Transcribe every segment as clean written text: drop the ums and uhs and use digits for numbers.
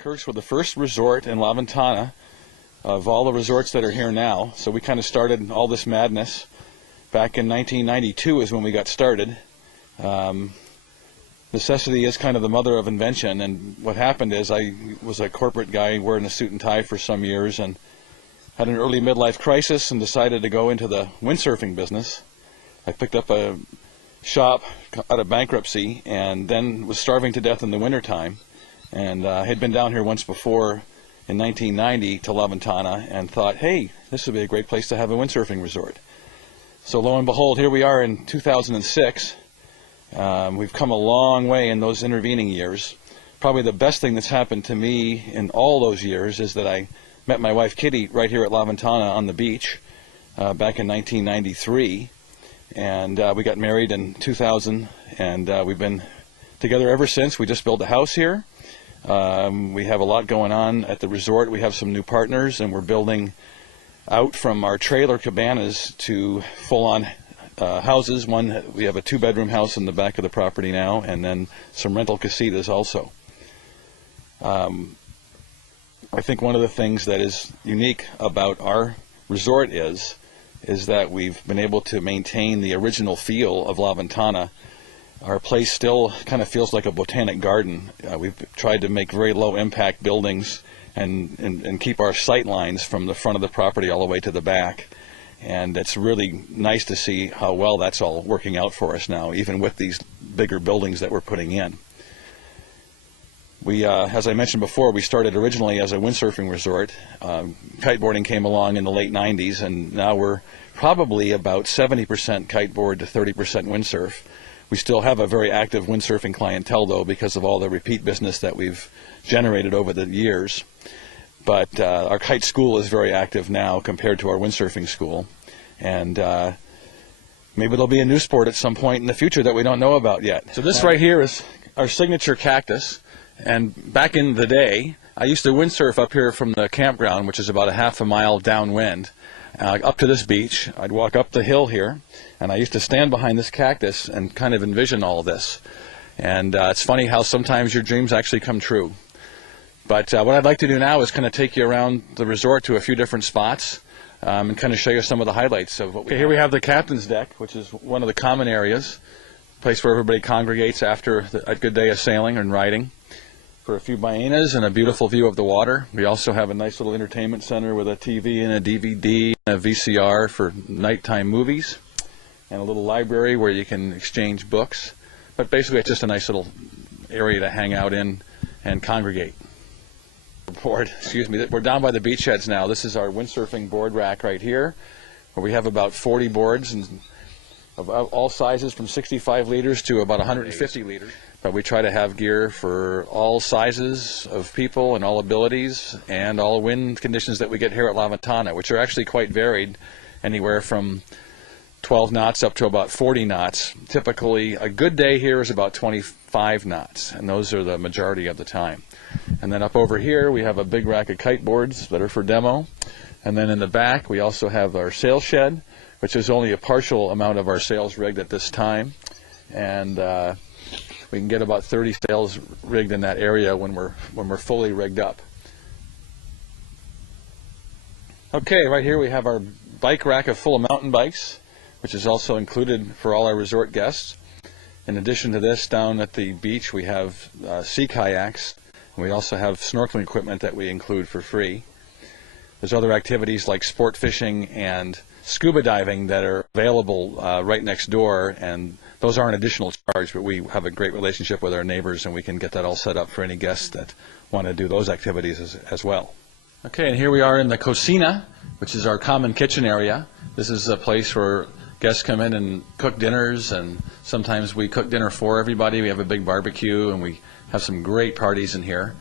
Kirks were the first resort in La Ventana of all the resorts that are here now. So we kind of started all this madness back in 1992 is when we got started. Necessity is kind of the mother of invention, and what happened is I was a corporate guy wearing a suit and tie for some years and had an early midlife crisis and decided to go into the windsurfing business. I picked up a shop out of bankruptcy and then was starving to death in the wintertime, and had been down here once before in 1990 to La Ventana and thought, hey, this would be a great place to have a windsurfing resort. So lo and behold, here we are in 2006. We've come a long way in those intervening years. Probably the best thing that's happened to me in all those years is that I met my wife Kitty right here at La Ventana on the beach back in 1993, and we got married in 2000, and we've been together ever since. We just built a house here. We have a lot going on at the resort. We have some new partners, and we're building out from our trailer cabanas to full-on houses. We have a 2-bedroom house in the back of the property now, and then some rental casitas also. I think one of the things that is unique about our resort is that we've been able to maintain the original feel of La Ventana. Our place still kind of feels like a botanic garden. We've tried to make very low impact buildings and keep our sight lines from the front of the property all the way to the back. And it's really nice to see how well that's all working out for us now, even with these bigger buildings that we're putting in. We, as I mentioned before, we started originally as a windsurfing resort. Kiteboarding came along in the late 90s, and now we're probably about 70% kiteboard to 30% windsurf. We still have a very active windsurfing clientele, though, because of all the repeat business that we've generated over the years. But our kite school is very active now compared to our windsurfing school. And maybe there'll be a new sport at some point in the future that we don't know about yet. So this right here is our signature cactus. And back in the day, I used to windsurf up here from the campground, which is about a half a mile downwind, up to this beach. I'd walk up the hill here, and I used to stand behind this cactus and kind of envision all this. And it's funny how sometimes your dreams actually come true. But what I'd like to do now is kind of take you around the resort to a few different spots and kind of show you some of the highlights of what we have. Here we have the captain's deck, which is one of the common areas, a place where everybody congregates after a good day of sailing and riding, for a few baianas and a beautiful view of the water. We also have a nice little entertainment center with a TV and a DVD and a VCR for nighttime movies, and a little library where you can exchange books. But basically it's just a nice little area to hang out in and congregate. We're down by the beachheads now. This is our windsurfing board rack right here, where we have about 40 boards and of all sizes from 65 liters to about 150 liters. But we try to have gear for all sizes of people and all abilities and all wind conditions that we get here at La Ventana, which are actually quite varied, anywhere from 12 knots up to about 40 knots. Typically, a good day here is about 25 knots, and those are the majority of the time. And then up over here, we have a big rack of kiteboards that are for demo. And then in the back, we also have our sail shed, which is only a partial amount of our sails rigged at this time. And we can get about 30 sails rigged in that area when we're fully rigged up. Okay, right here we have our bike rack full of mountain bikes, which is also included for all our resort guests. In addition to this, down at the beach we have sea kayaks, and we also have snorkeling equipment that we include for free. There's other activities like sport fishing and scuba diving that are available right next door, and those aren't additional charge, but we have a great relationship with our neighbors, and we can get that all set up for any guests that want to do those activities as well. Okay, and here we are in the cocina, which is our common kitchen area. This is a place where guests come in and cook dinners, and sometimes we cook dinner for everybody. We have a big barbecue, and we have some great parties in here.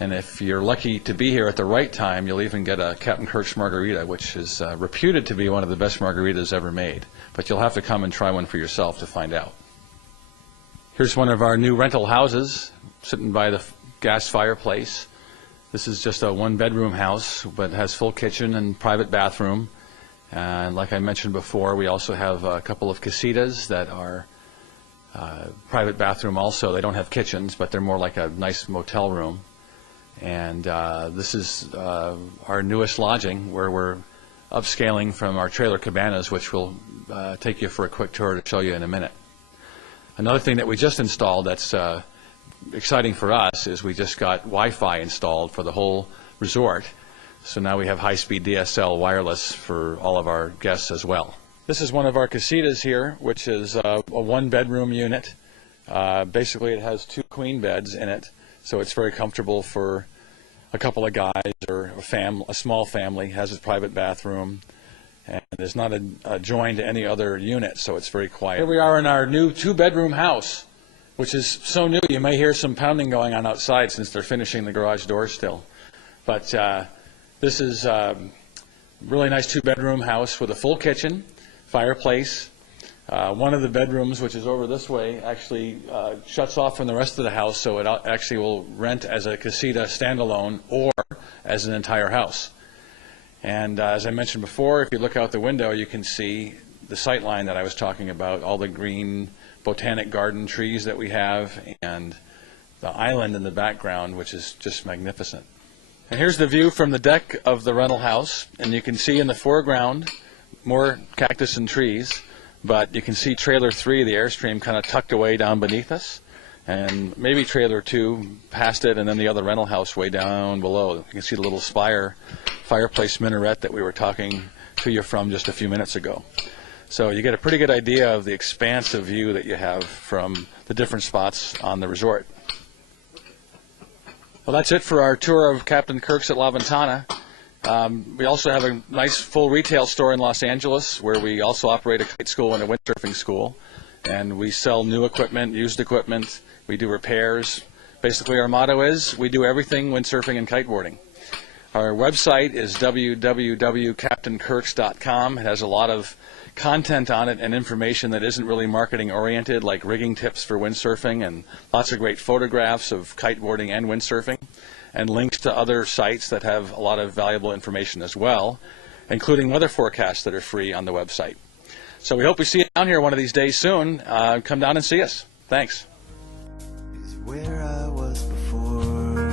And if you're lucky to be here at the right time, you'll even get a Captain Kirks margarita, which is reputed to be one of the best margaritas ever made. But you'll have to come and try one for yourself to find out. Here's one of our new rental houses, sitting by the gas fireplace. This is just a 1-bedroom house, but has full kitchen and private bathroom. And like I mentioned before, we also have a couple of casitas that are private bathroom also. They don't have kitchens, but they're more like a nice motel room. And this is our newest lodging, where we're upscaling from our trailer cabanas, which we'll take you for a quick tour to show you in a minute. Another thing that we just installed that's exciting for us is we just got Wi-Fi installed for the whole resort. So now we have high-speed DSL wireless for all of our guests as well. This is one of our casitas here, which is a one-bedroom unit. Basically, it has 2 queen beds in it, so it's very comfortable for a couple of guys or a small family. Has its private bathroom, and is not joined to any other unit, so it's very quiet. Here we are in our new 2-bedroom house, which is so new you may hear some pounding going on outside since they're finishing the garage door still. But this is a really nice 2-bedroom house with a full kitchen, fireplace. One of the bedrooms, which is over this way, actually shuts off from the rest of the house, so it actually will rent as a casita standalone or as an entire house. And as I mentioned before, if you look out the window, you can see the sight line that I was talking about, all the green botanic garden trees that we have, and the island in the background, which is just magnificent. And here's the view from the deck of the rental house, and you can see in the foreground more cactus and trees, but you can see trailer 3, the Airstream, kind of tucked away down beneath us, and maybe trailer 2 past it, and then the other rental house way down below. You can see the little fireplace minaret that we were talking to you from just a few minutes ago. So you get a pretty good idea of the expansive view that you have from the different spots on the resort. Well, that's it for our tour of Captain Kirks at La Ventana. We also have a nice full retail store in Los Angeles, where we also operate a kite school and a windsurfing school. And we sell new equipment, used equipment. We do repairs. Basically, our motto is, we do everything windsurfing and kiteboarding. Our website is www.captainkirks.com. It has a lot of content on it and information that isn't really marketing oriented, like rigging tips for windsurfing and lots of great photographs of kiteboarding and windsurfing, and links to other sites that have a lot of valuable information as well, including weather forecasts that are free on the website. So we hope we see you down here one of these days soon. Come down and see us. Thanks. Where I was before,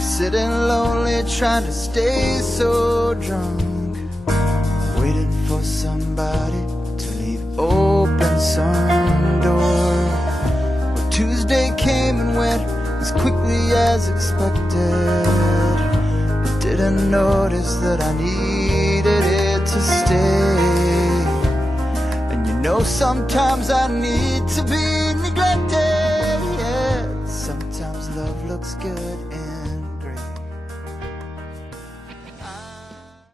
sitting lonely, trying to stay so drunk, waiting for somebody to leave open some door. Well, Tuesday came and went as quickly as expected, but didn't notice that I needed it to stay. And you know, sometimes I need to be neglected, yeah. Sometimes love looks good